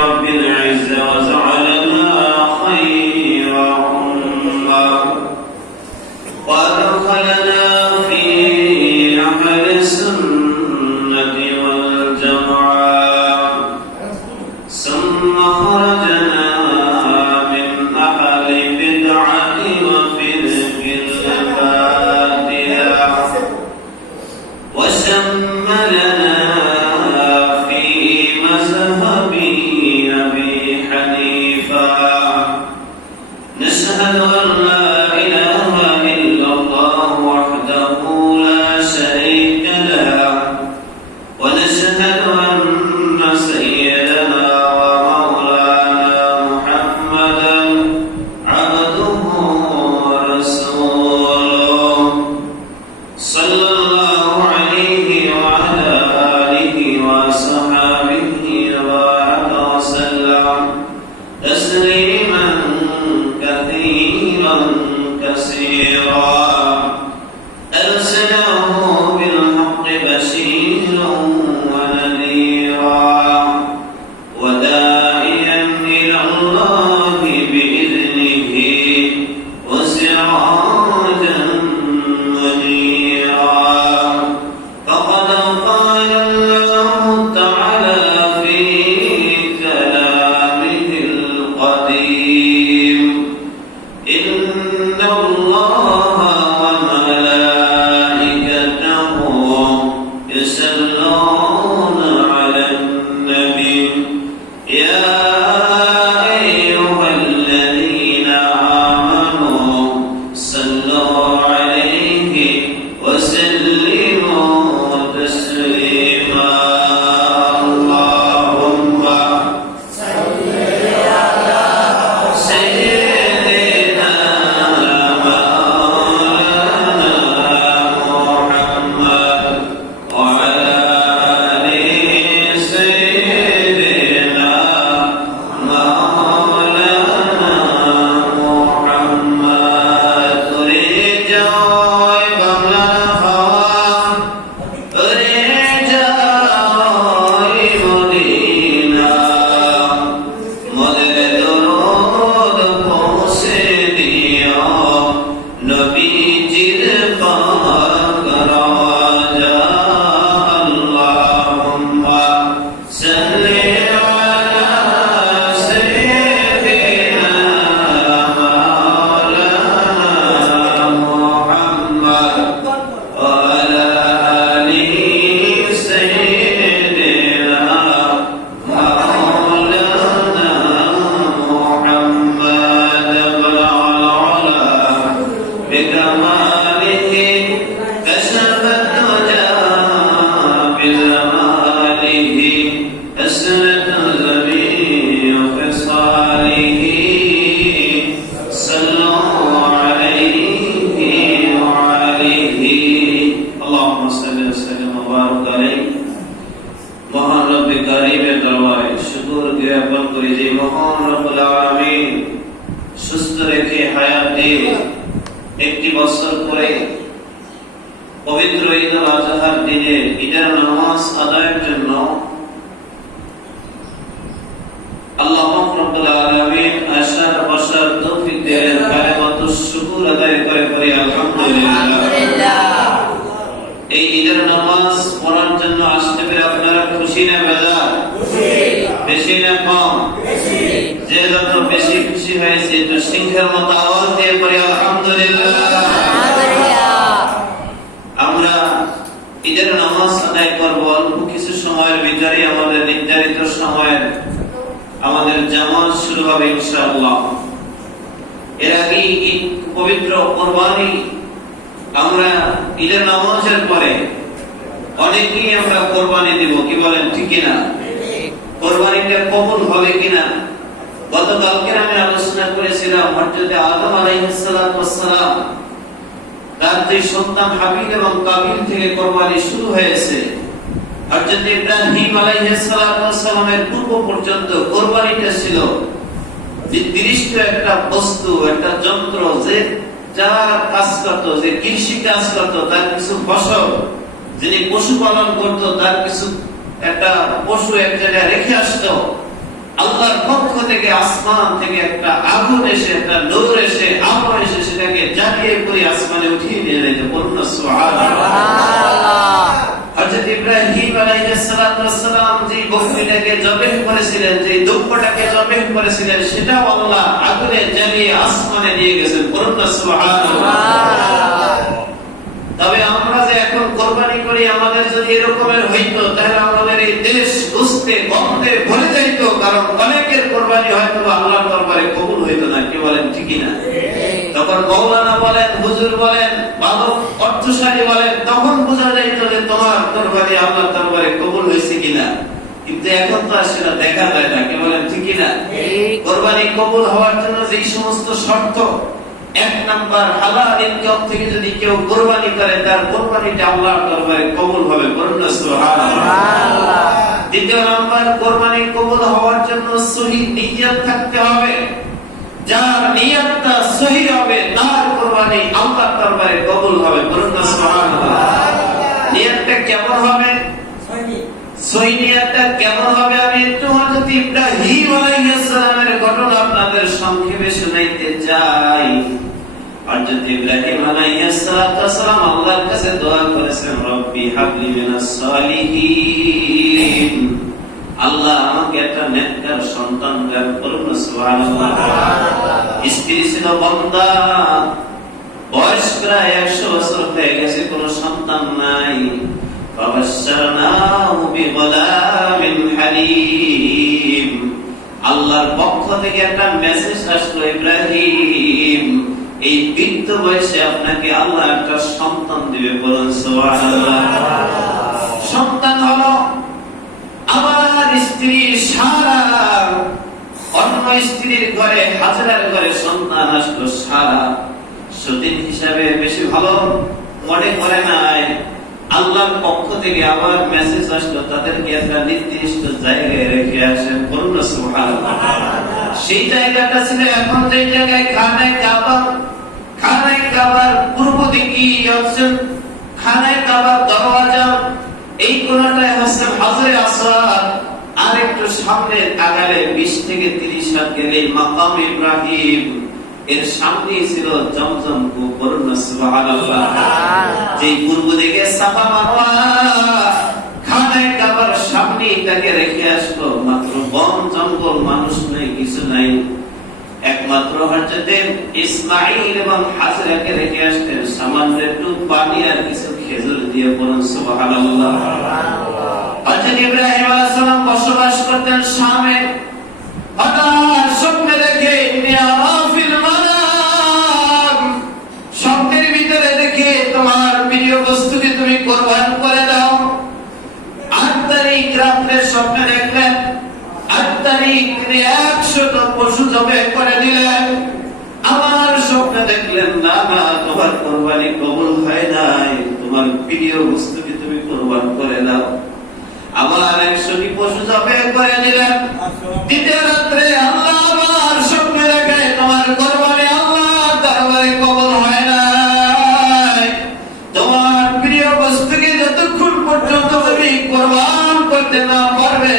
啊 নবীজির পাক নামাজ পড়ার জন্য আসতে পেরে আপনারা খুশি না বেজার? বেশি না কম? যে যত বেশি খুশি হয়েছে একটু সিংহের মতো আওয়াজ দিয়ে পড়ি আলহামদুলিল্লাহ। আমরা ঈদের নামাজ আদায় করব অল্প কিছু সময়ের ভিতরে আমাদের নির্ধারিত সময়ের আমাদের জামাত শুরু হবে ইনশাআল্লাহ। এর আগে পবিত্র কোরবানি। আমরা ঈদের নামাজের পরে অনেকেই আমরা কোরবানি দিব, কি বলেন, ঠিক না কোরবানিটা কবুল হবে কিনা? গতকালকে আমি আলোচনা করেছিলাম, হযরত আদম আলাইহিস সালাম তার দুই সন্তান হাবিল এবং কাবিল থেকে কোরবানি শুরু হয়েছে। ইব্রাহিম আলাইহিস সালামের পূর্ব পর্যন্ত কোরবানিটা ছিল নির্দিষ্ট একটা বস্তু, একটা যন্ত্র যে যারা কাজ করত, যে কৃষি কাজ করত, তার কিছু ফসল। যিনি পশুপালন করত তার কিছু একটা পশু এক জায়গায় রেখে আসতো। আল্লাহর পক্ষ থেকে আসমান থেকে একটা আগুন এসে একটা নূর এসে আলো এসে সেটাকে জ্বালিয়ে করে আসমানে উঠিয়ে নিয়ে যেতে। বলুন হযরত ইব্রাহিম আলাইহিস সালাম যে বকরিটাকে জবেহ করেছিলেন যে দুঃখটাকে জবেহ করেছিলেন সেটাও আল্লাহ আগুনে জ্বালিয়ে আসমানে নিয়ে গেছেন। বলুন সুবহানাল্লাহ। তবে আমরা যে এখন কোরবানি করি আমাদের যদি এরকমের হইতো তাহলে আমাদের এই দেশ বুঝতে গন্ধে ভরে যাইতো কারণ অনেকের কোরবানি হয়তো আল্লাহর দরবারে কবুল হইতো না কি বলেন ঠিকই না? তখন মৌলানা বলেন হুজুর বলেন বালক অর্থশালী বলেন তখন বোঝা যাইতো যে তোমার কোরবানি আল্লাহর দরবারে কবুল হয়েছে কিনা। কিন্তু এখন তো আর সেটা দেখা যায় না কি বলেন ঠিকই না? কোরবানি কবুল হওয়ার জন্য যেই সমস্ত শর্ত নাম্বার হালাল ইনকাম থেকে যদি কেউ কোরবানি করে তার কোরবানিটা আল্লাহর দরবারে কবুল হবে বলুন সুবহানাল্লাহ। দ্বিতীয় নাম্বার কোরবানি কবুল হওয়ার জন্য সহি নিয়ত থাকতে হবে। যার নিয়তটা সহি হবে তার কোরবানি আল্লাহর দরবারে কবুল হবে বলুন সুবহানাল্লাহ। নিয়তটা কেমন হবে? সহি নিয়তটা কেমন হবে? আমি একটু হযরত ইব্রাহিম আলাইহিস সালামের ঘটনা আপনাদের সংক্ষেপে শোনাইতে চাই। হযরত ইব্রাহিম আলাইহিস সালাম আল্লাহর কাছে দোয়া করেছেন রব্বি আল্লাহ আমাকে একটা নেককার সন্তান দান বয়স প্রায় একশো বছর হয়ে গেছে, কোন সন্তান নাই। আল্লাহর পক্ষ থেকে একটা মেসেজ আসলো, ইব্রাহিম এই বৃদ্ধ বয়সে আপনাকে আল্লাহ একটা সন্তান দিবে বলুন সন্তান হলো আমার স্ত্রী সারা, অন্য স্ত্রীর ঘরে হাজার ঘরে সন্তান আসলো সারা। সতীন হিসাবে বেশি ভালো মনে করে নাই। আল্লাহর পক্ষ থেকে আবার মেসেজ আসলো, তাদেরকে একটা নির্দিষ্ট জায়গায় রেখে আসেন, বলুন সেই জায়গাটা ছিল এখন যে জায়গায় খানায় কাবা খানায় কাবার পূর্ব দিকে হচ্ছে খানায় কাবার দরওয়াজা, এই কোণাটায় হচ্ছে হাজরে আসওয়াদ। আর একটু সামনে আগালে 20 থেকে 30 হাত গেলে মাকাম ইব্রাহিম। এর সামনে ছিল জমজম কূপ সুবহানাল্লাহ। যে পূর্ব দিকে সাফা মারওয়া খানায় কাবার সামনে তাকে রেখে আসলো। মাত্র বন জঙ্গল মানুষ নাই কিছু নাই। একমাত্র হযরত ইসমাঈল এবং হাজরাকে রেখে আসতেন সামান্য একটু পানি আর কিছু খেজুর দিয়ে বলুন সুবহানাল্লাহ। হযরত ইব্রাহিম আলাইহিস সালাম বসবাস করতেন শামে। হঠাৎ স্বপ্নে দেখে আরা ফিল মানাম স্বপ্নের ভিতরে দেখে তোমার প্রিয় বস্তুকে তুমি কোরবান করে দাও আট তারিখ রাত্রে স্বপ্নে দেখলেন আট তারিখ তিনি একশত পশু জবে করে দিলেন। দেখলেন, না না, তোমার কোরবানি হয় নাই। তোমার প্রিয় বস্তুকে তুমি কোরবান করে দাও। আবার একশোটি পশু জবে করে দিলেন। দ্বিতীয় রাত্রে আল্লাহ স্বপ্নে তোমার কোরবানি আল্লাহ দরবারে হয় নাই। তোমার প্রিয় বস্তুকে যতক্ষণ পর্যন্ত তুমি কোরবান করতে না পারবে,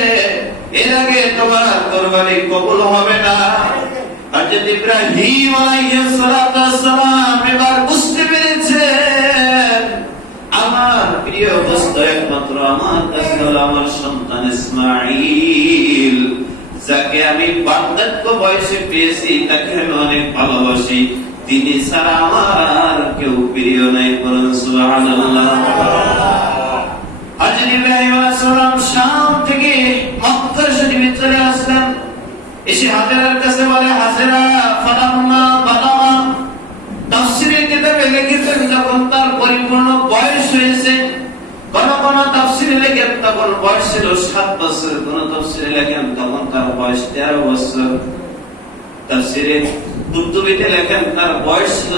এর আগে তোমার কোরবানি কবুল হবে না। যাকে আমি বার্ধক্য বয়সে পেয়েছি, তাকে আমি অনেক ভালোবাসি। তিনি ছাড়া আমার কেউ প্রিয় নাই বলুন সুবহানাল্লাহ। হযরত ইব্রাহিম আলাইহিস সালাম শাম থেকে মক্কা শরীফে চলে আসলেন। এসে হাজেরার কাছে বলে, হাজেরা যখন তার পরিপূর্ণ বয়স হয়েছে তার বয়স তেরো বছর। তাফসীরে কুতুবিতে লেখেন তার বয়স ছিল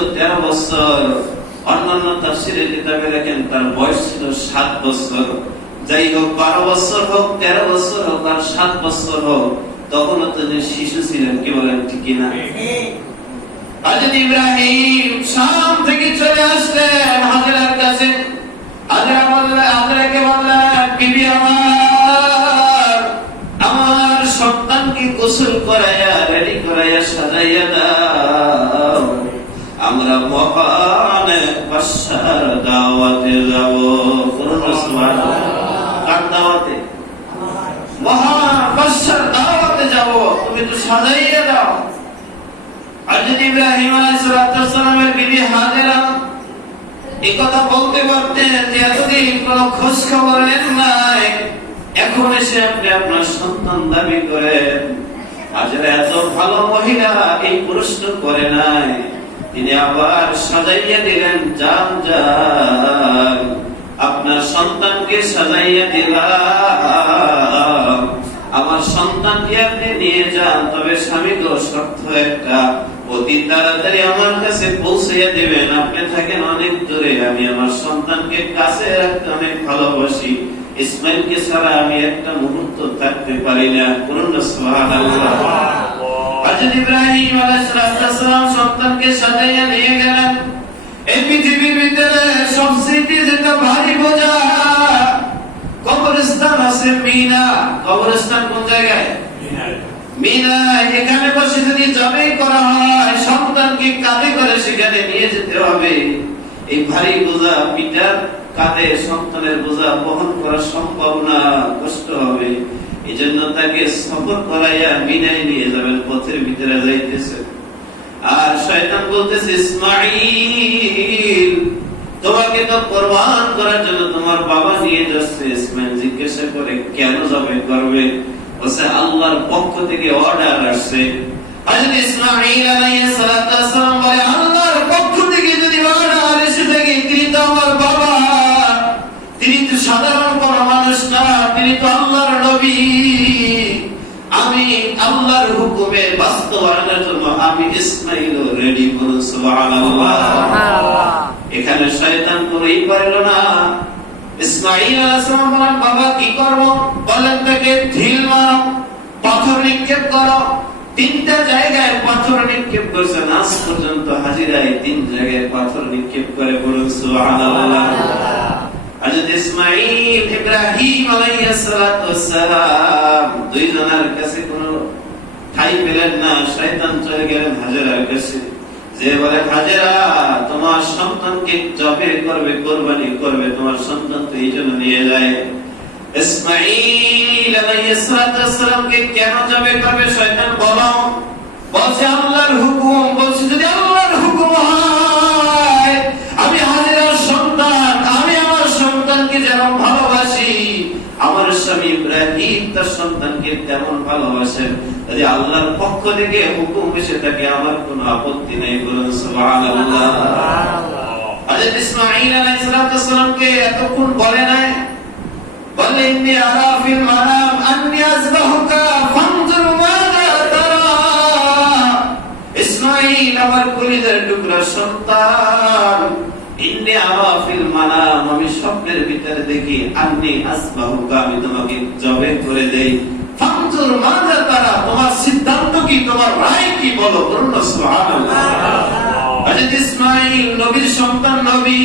তার বয়স ছিল সাত বছর। যাই হোক, বারো বছর হোক, তেরো বছর হোক, আর সাত বছর হোক তখনও তো শিশু ছিলেন, কি বলেন, ঠিক না হযরত ইব্রাহিম শাম থেকে চলে আসলেন হাজরার কাছে। হাজরা বললেন হাজরাকে বললেন, বিবি আমার আমার সন্তানকে গোসল করাইয়া, রেডি করাইয়া সাজাইয়া দাও। আমরা মহান বাদশার দাওয়াতে যাব। করুন দাওয়াতে? মহান সাজাইয়া দাও। আর যদি ইব্রাহিম আলাইহিস সালামের বিবি হাজেরা এই কথা বলতে যে এতদিন খোঁজ খবর নেন নাই, এখন এসে আপনি আপনার সন্তান দাবি করেন। এত ভালো মহিলা এই প্রশ্ন করে নাই। তিনি আবার সাজাইয়া দিলেন যান। আপনার সন্তানকে সাজাইয়া দিলাম। আমার সন্তানকে আপনি নিয়ে যান তবে স্বামী তো শর্ত একটা। অতি তাড়াতাড়ি আমার কাছে পৌঁছাইয়া দেবেন। আপনি থাকেন অনেক দূরে। আমি আমার সন্তানকে কাছে রাখতে অনেক ভালোবাসি। ইসমাইলকে ছাড়া আমি একটা মুহূর্ত থাকতে পারি না। করুন হযরত ইব্রাহিম আলাইহিস সালাম সন্তানকে সাজাইয়া নিয়ে গেলেন। এই পৃথিবীর ভিতরে সবচেয়ে যেটা ভারী বোঝা। কবরস্থান আছে মিনা। কবরস্থান কোন জায়গায়? মিনা। এখানে বসে যদি জবাই করা হয় সন্তানকে কাঁধে করে সেখানে নিয়ে যেতে হবে। এই ভারী বোঝা পিতার কাঁধে সন্তানের বোঝা বহন করা সম্ভব না কষ্ট হবে। এই জন্য তাকে সফর করাইয়া মিনায় নিয়ে যাবেন পথের ভিতরে যাইতেছে আর শয়তান বলতেছে ইসমাইল তোমাকে তো কোরবান করার জন্য তোমার বাবা নিয়ে যাচ্ছে। ইসমাইল জিজ্ঞাসা করে, কেন যাবে? করবে? বলছে, আল্লাহর পক্ষ থেকে অর্ডার আসছে। হযরত ইসমাঈল আলাইহিস বলে, আল্লাহর পক্ষ থেকে যদি অর্ডার এসে থাকে, তিনি তো আমার বাবা। তিনি তো সাধারণ কোন মানুষ না, তিনি তো আল্লাহর নবী। আমি আল্লাহর হুকুমে বাস্তবায়নের জন্য আমি ইসমাইল রেডি করুন সুবহানাল্লাহ। এখানে শয়তান করেই পারল না। ইসমাইল আলাইহিস সালাম বলেন বাবা, কি করব? বলেন তাকে ঢিল মারো, পাথর নিক্ষেপ করো। তিনটা জায়গায় পাথর নিক্ষেপ করছেন আজ পর্যন্ত হাজিরায় তিন জায়গায় পাথর নিক্ষেপ করে বলুন, সুবহানাল্লাহ। হযরত ইসমাঈল ইব্রাহিম আলাইহিস ওয়াসসালাম দুইজনের কাছে কোনো ঠাই পেলেন না। শয়তান চলে গেলেন হাজেরার কাছে। যে বলে তোমার সন্তানকে করবে, কোরবানি করবে, তোমার সন্তান তো এই জন্য নিয়ে যায়। কেন করবে আল্লাহর হুকুম। বলছে, যদি আল্লাহর হুকুম হয় আমি হাজেরার সন্তান আমি আমার সন্তানকে যেমন ভালোবাসি আমার স্বামী ইব্রাহিম তার সন্তানকে তেমন ভালোবাসেন যদি আল্লাহর পক্ষ থেকে হুকুম এসে থাকে আমার কোনো আপত্তি নেই বলুন সুবহানাল্লাহ। হযরত ইসমাঈল আলাইহিস সালামকে এতক্ষণ বলে নাই? বলে ইন্নী আরা ফিল মানাম আন্নী আযবাহুকা ফানজুর মাযা তারা। ইসমাঈল আমার কলিজার টুকরা সন্তান। ইন্নী আরা ফিল মানাম আমি স্বপ্নের ভিতরে দেখি আন্নী আমি তোমাকে জবে করে দেই। ফানজুর মাযা তারা তোমার সিদ্ধান্ত কি তোমার রায় কি বলো? বলুন সুবহানাল্লাহ। হযরত ইসমাঈল নবীর সন্তান নবী।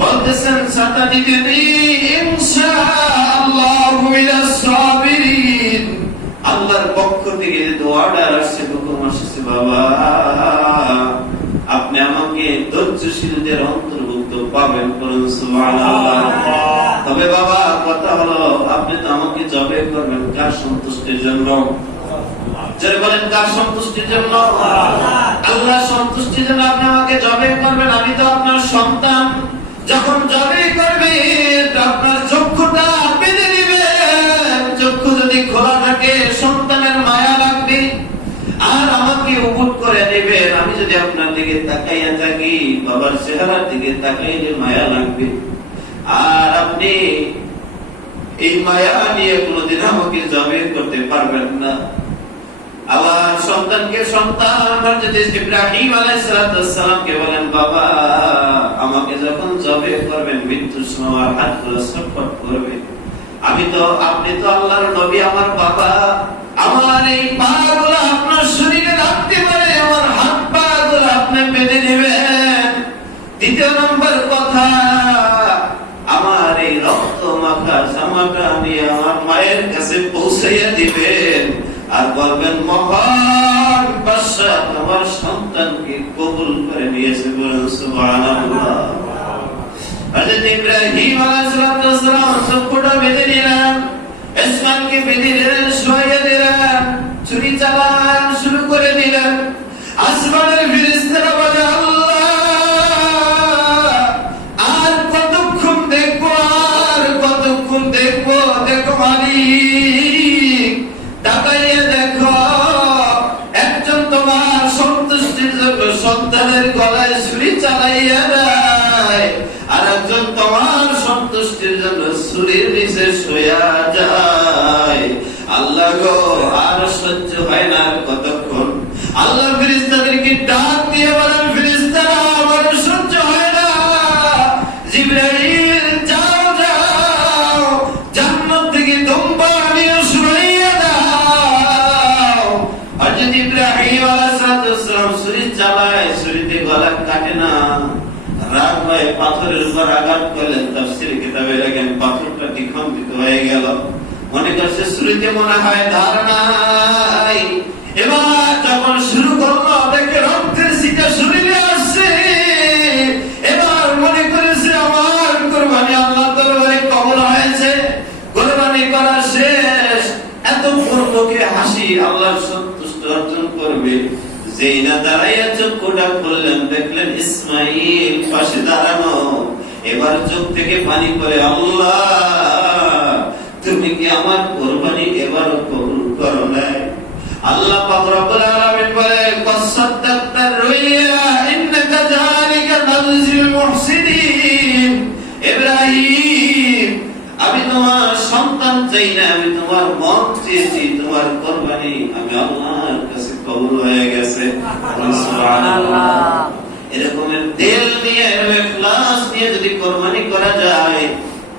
বলতেছেন সাতাজিদুনি ইনশাআল্লাহু মিনাস সাবিরিন। আল্লাহর পক্ষ থেকে যে অর্ডার আসছে হুকুম আসছে বাবা আপনি আমাকে ধৈর্যশীলদের অন্তর্ভুক্ত পাবেন করুন সুবহানাল্লাহ। তবে বাবা কথা হলো আপনি তো আমাকে জবে করবেন কার সন্তুষ্টির জন্য? যারা বলেন কার সন্তুষ্টির জন্য? আল্লাহ। সন্তুষ্টির জন্য আপনি আমাকে জবে করবেন। আমি তো আপনার সন্তান। যখন জবে করবে আপনার চক্ষুটা বেঁধে দিবেন চক্ষু যদি খোলা থাকে সন্তানের মায়া লাগবে। আর আমাকে উপুট করে নেবেন। আমি যদি আপনার দিকে তাকাইয়া থাকি, বাবার চেহারার দিকে তাকাইলে মায়া লাগবে। আর আপনি এই মায়া নিয়ে কোনোদিন আমাকে জবে করতে পারবেন না। আবার সন্তানকে সন্তান ইব্রাহিম আলাইহিস সালামকে বলেন, বাবা, আমাকে যখন জবে করবেন, মৃত্যুর সময় ছটফট করবে। আমি তো, আপনি তো আল্লাহর নবী, আমার বাবা। আমার এই পাগুলো আপনার শরীরে রাখতে পারে, আমার হাত আপনি বেঁধে নেবেন। দ্বিতীয় নম্বর কথা, আমার এই রক্ত মাখা জামাটা নিয়ে আমার মায়ের কাছে পৌঁছাইয়া দিবেন। আর বলবেন, মহান বাদশাহ আমার সন্তানকে কবুল করে নিয়েছে বলেন, সুবহানাল্লাহ। হযরত ইব্রাহিম আলাইহিস সালাম চক্ষুটা বেঁধে ইসমাইলকে বেঁধে দিলেন চালান শুরু করে দিলেন। আসমানের আর কতক্ষণ দেখব, আর কতক্ষণ দেখো দেখো, একজন তোমার সন্তুষ্টির জন্য চালাইয়া দেয়, আর একজন তোমার সন্তুষ্টির জন্য ছুরির নিচে শুয়া যায়। আল্লাহ গো, আর সহ্য হয় না কতক্ষণ। আল্লাহ পাথরের আঘাত করলেন তাফসীর কিতাবে লেখেন পাথরটা দ্বিখণ্ডিত হয়ে গেল। মনে করছে ছুরিতে মনে হয় ধারণাই এবার যখন শুরু করল, দেখে রক্তের সিটা শরীরে আসছে। এবার মনে করেছে, আমার কোরবানি আল্লাহ দরবারে কবল হয়েছে। কোরবানি করা শেষ। এত পূর্বকে হাসি আল্লাহর সন্তুষ্ট অর্জন করবে। যেই না দাঁড়াইয়া চক্ষুটা খুললেন, দেখলেন ইসমাইল পাশে দাঁড়ানো। এবার চোখ থেকে পানি পড়ে, আল্লাহ, তুমি কি আমার কোরবানি এবারও কবুল করো নাই? আল্লাহ আমি তোমার সন্তান চাই না, আমি তোমার চেয়েছি, তোমার কোরবানি আমি কাছে কবুল হয়ে গেছে। এরকমের তেল নিয়ে ইখলাস নিয়ে যদি কোরবানি করা যায়,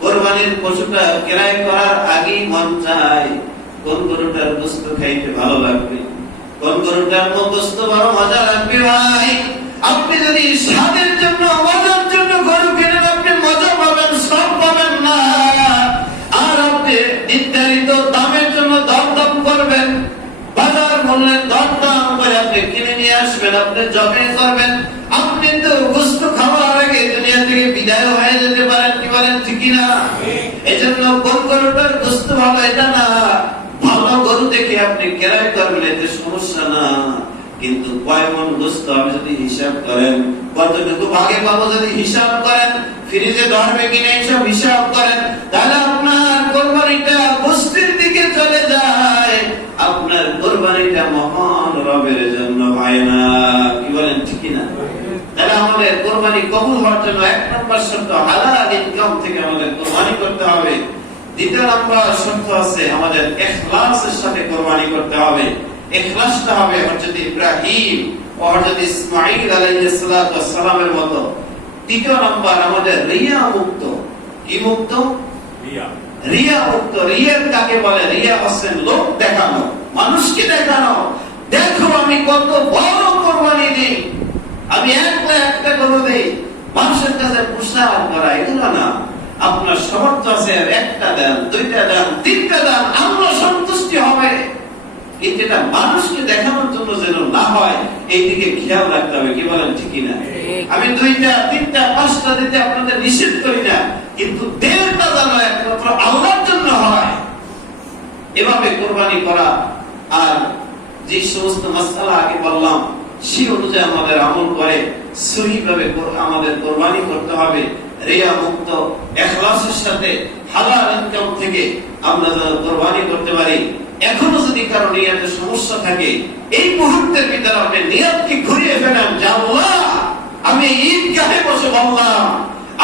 কোরবানির পশুটা ক্রয় করার আগেই মন চায়, কোন গরুটার গোস্ত খাইতে ভালো লাগবে? কোন গরুটার গোস্ত বড় মজা লাগবে ভাই? আপনি যদি স্বাদের জন্য, মজার জন্য গরু কিনেন, আপনি মজা পাবেন সব পাবেন না। আর আপনি নির্ধারিত দামের জন্য দরদাম করবেন। বাজার মূল্যের দরদাম করে আপনি কিনে নিয়ে আসবেন, আপনি জমে করবেন। গোস্ত খাওয়ার আগে দুনিয়া থেকে বিদায় হয়ে যেতে পারেন, কি বলেন, ঠিকই না? এজন্য কোন গরুটার গোস্ত ভালো, এটা না। ভালো গরু দেখে আপনি কেরাই করবেন, এতে সমস্যা না। কিন্তু কয় মন গোস্ত যদি হিসাব করেন, কতটুকু ভাগে পাবো যদি হিসাব করেন? ফ্রিজে ধরবে কিনা এইসব হিসাব করেন? তাহলে আপনার কোরবানিটা গোস্তের দিকে চলে যায়। আপনার কোরবানিটা মহান রবের জন্য হয় না। কি বলেন, ঠিকই না? আমাদের কোরবানি কবুল হওয়ার জন্য এক নম্বর শর্ত হালাল ইনকাম থেকে আমাদের কোরবানি করতে হবে। দ্বিতীয় নম্বর শর্ত আছে আমাদের ইখলাসের সাথে কোরবানি করতে হবে। ইখলাসটা হবে হযরত ইব্রাহিম ও হযরত ইসমাঈল আলাইহিস সালামের মতো। তৃতীয় নম্বর আমাদের রিয়া মুক্ত কি মুক্ত? রিয়া। মুক্ত রিয়ার কাকে বলে? রিয়া হচ্ছেন লোক দেখানো মানুষকে দেখানো। দেখো আমি কত বড় কোরবানি দিই। আমি একটা একটা করে দেই মানুষের কাছে প্রসার করা এগুলো না। আপনার সামর্থ্য আছে একটা দেন দুইটা দেন তিনটা দেন আমরা সন্তুষ্টি হবে। কিন্তু এটা মানুষকে দেখানোর জন্য যেন না হয় খেয়াল রাখতে হবে কি বলেন ঠিকই না আমি দুইটা তিনটা পাঁচটা দিতে আপনাদের নিষেধ করি না কিন্তু দেড়টা যেন একমাত্র আল্লাহর জন্য হয়। এভাবে কোরবানি করা আর যে সমস্ত মাসালা আগে বললাম সেই অনুযায়ী আমাদের আমল করে সহিভাবে আমাদের কোরবানি করতে হবে। রিয়া মুক্ত এখলাসের সাথে হালাল ইনকাম থেকে আমরা যেন কোরবানি করতে পারি। এখনও যদি কারও নিয়াতে সমস্যা থাকে এই মুহূর্তের ভিতরে আপনি নিয়াতকে ঘুরিয়ে ফেলেন যে আল্লাহ আমি ঈদগাহে বসে বললাম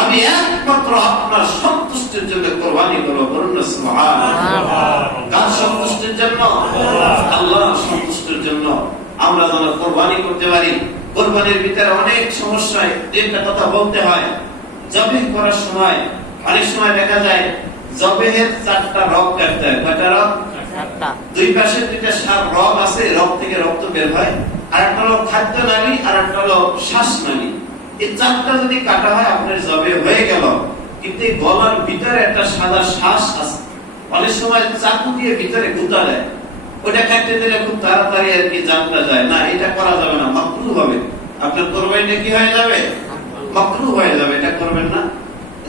আমি একমাত্র আপনার সন্তুষ্টির জন্য কোরবানি করব। বলুন। কার সন্তুষ্টির জন্য? আল্লাহ। আমরা যেন কোরবানি করতে পারি। কোরবানির ভিতরে অনেক সমস্যায় একটা কথা বলতে হয়। জবে করার সময় অনেক সময় দেখা যায় জবেহের চারটা কাটতে হয়। কয়টা দুই পাশে দুইটা সার আছে থেকে রক্ত বের হয়। আর একটা হলো খাদ্য নালী আর একটা হলো শ্বাস নালী। এই চারটা যদি কাটা হয় আপনার জবে হয়ে গেল। কিন্তু এই গলার ভিতরে একটা সাদা শ্বাস আছে। অনেক সময় চাকু দিয়ে ভিতরে গুতা দেয়। ওটা কাটতে দিলে খুব তাড়াতাড়ি আর কি জানটা যায়। না, এটা করা যাবে না মাকরু হবে। আপনার কোরবানিটা কি হয়ে যাবে? মাকরু হয়ে যাবে, এটা করবেন না।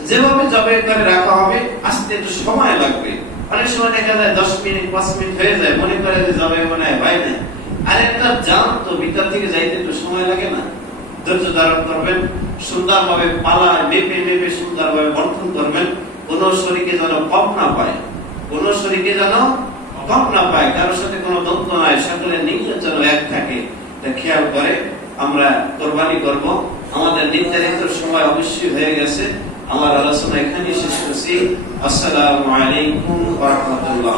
যেভাবে জবে করে রাখা হবে। আসতে একটু সময় লাগবে। অনেক সময় দেখা যায় দশ মিনিট, পাঁচ মিনিট হয়ে যায়, মনে করে যে জবে মনে হয় হয় না আর একটা জান তো ভিতর থেকে যাইতে একটু সময় লাগে না। ধৈর্য ধারণ করবেন, সুন্দরভাবে পালা মেপে মেপে সুন্দরভাবে বর্ধন করবেন। কোন শরীকে যেন কম না পায়। কোন শরীকে যেন কম না পায়, কারোর সাথে কোনো দ্বন্দ্ব নাই, সকলে নিজের যেন এক থাকে। তা খেয়াল করে, আমরা কোরবানি করব। আমাদের নির্ধারিত সময় অবশ্যই হয়ে গেছে। আমার আলোচনা এখানেই শেষ করছি। আসসালামু আলাইকুম ওয়া